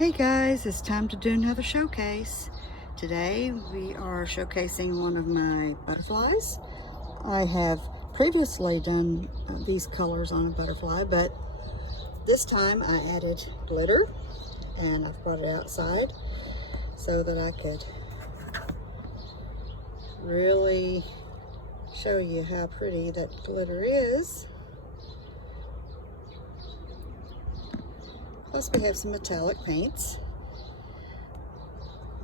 Hey guys, it's time to do another showcase. Today we are showcasing one of my butterflies. I have previously done these colors on a butterfly, but this time I added glitter and I've brought it outside so that I could really show you how pretty that glitter is. Plus we have some metallic paints.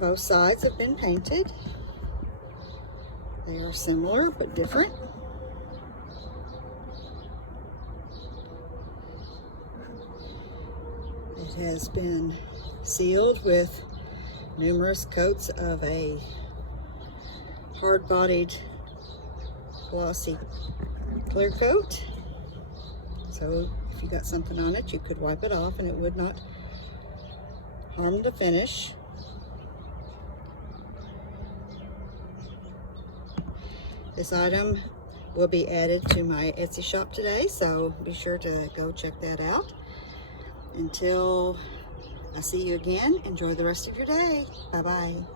Both sides have been painted. They are similar but different. It has been sealed with numerous coats of a hard-bodied glossy clear coat. So if you got something on it, you could wipe it off and it would not harm the finish. This item will be added to my Etsy shop today, so be sure to go check that out. Until I see you again, enjoy the rest of your day. Bye-bye.